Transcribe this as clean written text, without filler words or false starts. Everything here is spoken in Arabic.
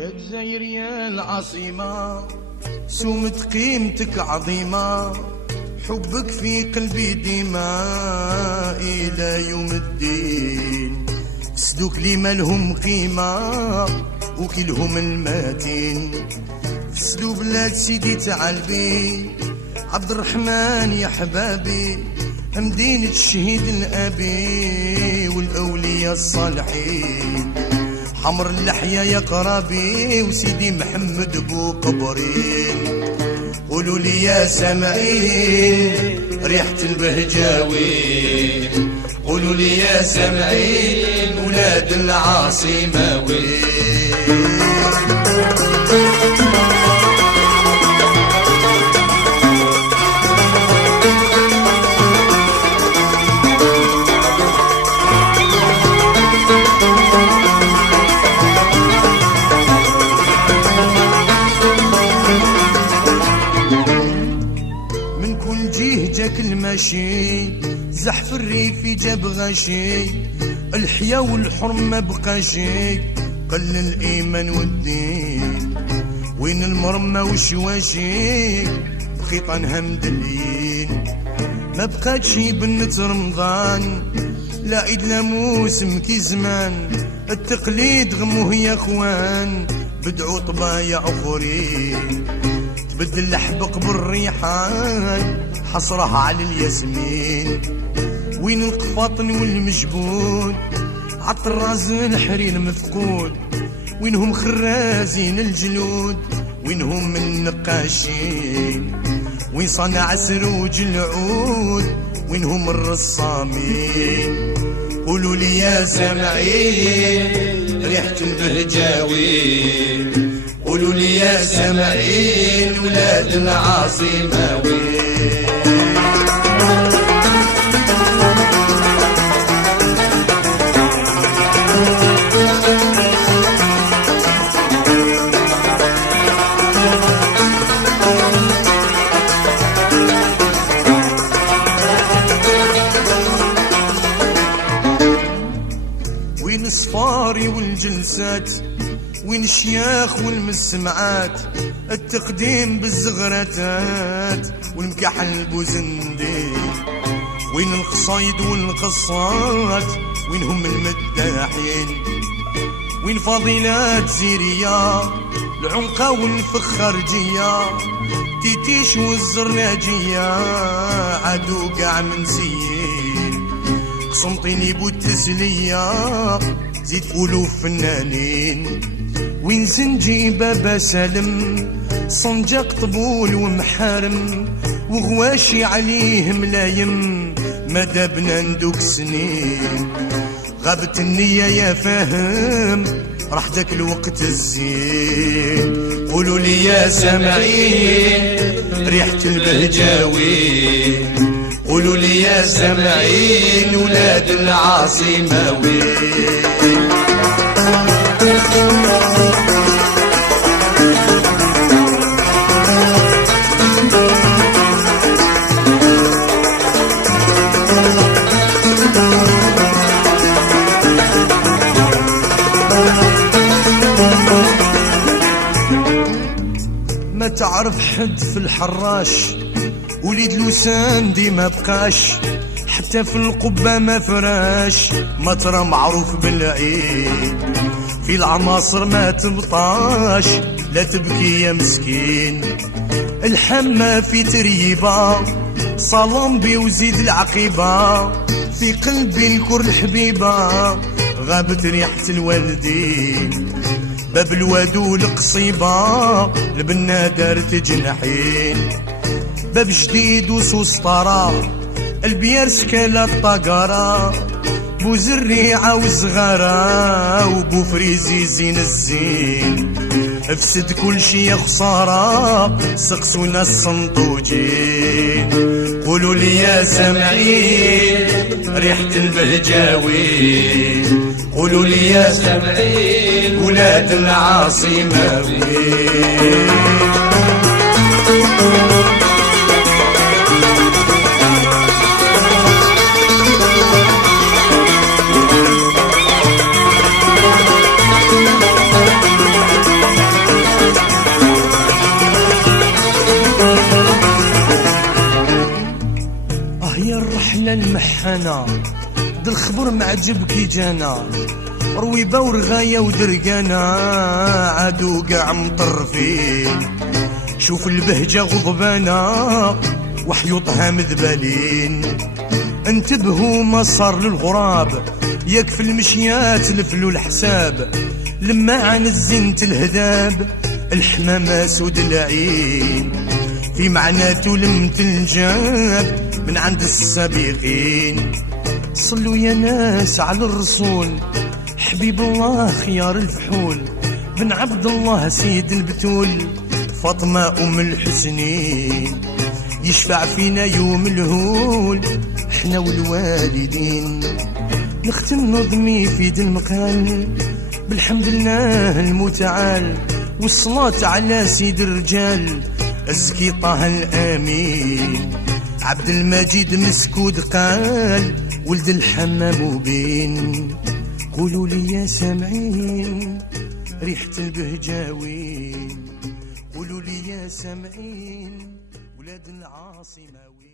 يا جزاير يا العاصمة سومت قيمتك عظيمة، حبك في قلبي ديما إلى يوم الدين. سدوك لي مالهم قيمة وكلهم الماتين، فسدو بلاد سيدي تعالبي عبد الرحمن يا حبابي، مدينة الشهيد الأبي والأولياء الصالحين، حمر اللحية يا قرابي وسيدي محمد بو قبرين. قولوا لي يا سامعين ريحة البهجاوي، قولوا لي يا سامعين ولاد العاصمة وين. جاك المشي زحف الريف جاب غشي، الحياة والحرم ما بقاشي، قل الإيمان والدين. وين المرمى والشواشي بخيطانها مدلين، ما بقاتش بنت رمضان لا عيد لا موسم كي زمان، التقليد غموه يا اخوان بدعوا طبايع اخرين. تبدل الحبق بالريحان حصرها على الياسمين، وين القفاطن والمجبون عالطراز الحرير مفقود، وينهم خرازين الجلود وينهم النقاشين، وين صنع سروج العود وينهم الرصامين. قولوا لي يا سامعين ريحة البهجاوي، قولوا لي يا سامعين ولاد العاصمة وين. وين الصفاري والجلسات، وين الشياخ والمسمعات، التقديم بالزغرتات والمكحل بوزندي، وين القصايد والقصات وينهم المداحين، وين فضيلات زيرية العنقة والفخرجية، تيتيش والزرناجية عادو قاع منسيين، قسنطيني بوالتسلية زيد ألوف فنانين، وين زنجي بابا سالم صنجاق طبول ومحارم، وغواشي عليه ملايم مدابنا ندوك سنين. غابت النية يا فاهم راح داك الوقت الزين. قولوا لي يا سامعين ريحة البهجاوي، قولوا لي يا سامعين ولاد العاصمة وين. ما تعرف حد في الحراش وليد لوسان دي ما بقاش، حتى في القبة ما فراش، مطرة معروف بالعيد، في العناصر ما تبطاش لا تبكي يا مسكين. الحمى في تريبة صالمبي وزيد العقيبة، في قلبي الكر الحبيبة غابت ريحة الوالدين. باب الوادو القصيبة البنا دارت جناحين، باب جديد وسوسطرة البيار سكالة الطقرة، بو زريعة وزغارة وبو فريزي زين الزين، افسد كل شي يا خسارة سقسونا الصندوجين. قولوا لي يا سامعين ريحة البهجاوي، قولوا لي يا سامعين ولاد العاصمة وين. المحنة د الخبر معجب كي جانا رويبة ورغاية ودرقانا عادو قاع مطرفين شوف البهجة غضبانا وحيوطها مذبلين انتبهوا ما صار للغراب يكفي المشيات الفلو الحساب لما عن الزنت الهذاب الحمامة سود العين في معناته لم تنجاب من عند السابقين صلوا يا ناس على الرسول حبيب الله خيار الفحول بن عبد الله سيد البتول فاطمة أم الحسنين يشفع فينا يوم الهول احنا والوالدين نختم نظمي في دي المقال بالحمد لله المتعال والصلاة على سيد الرجال أزكي طه الآمين عبد المجيد مسكود قال ولد الحمام وبين قولوا لي يا سامعين ريحة البهجاوين قولوا لي يا سامعين ولاد العاصمة وين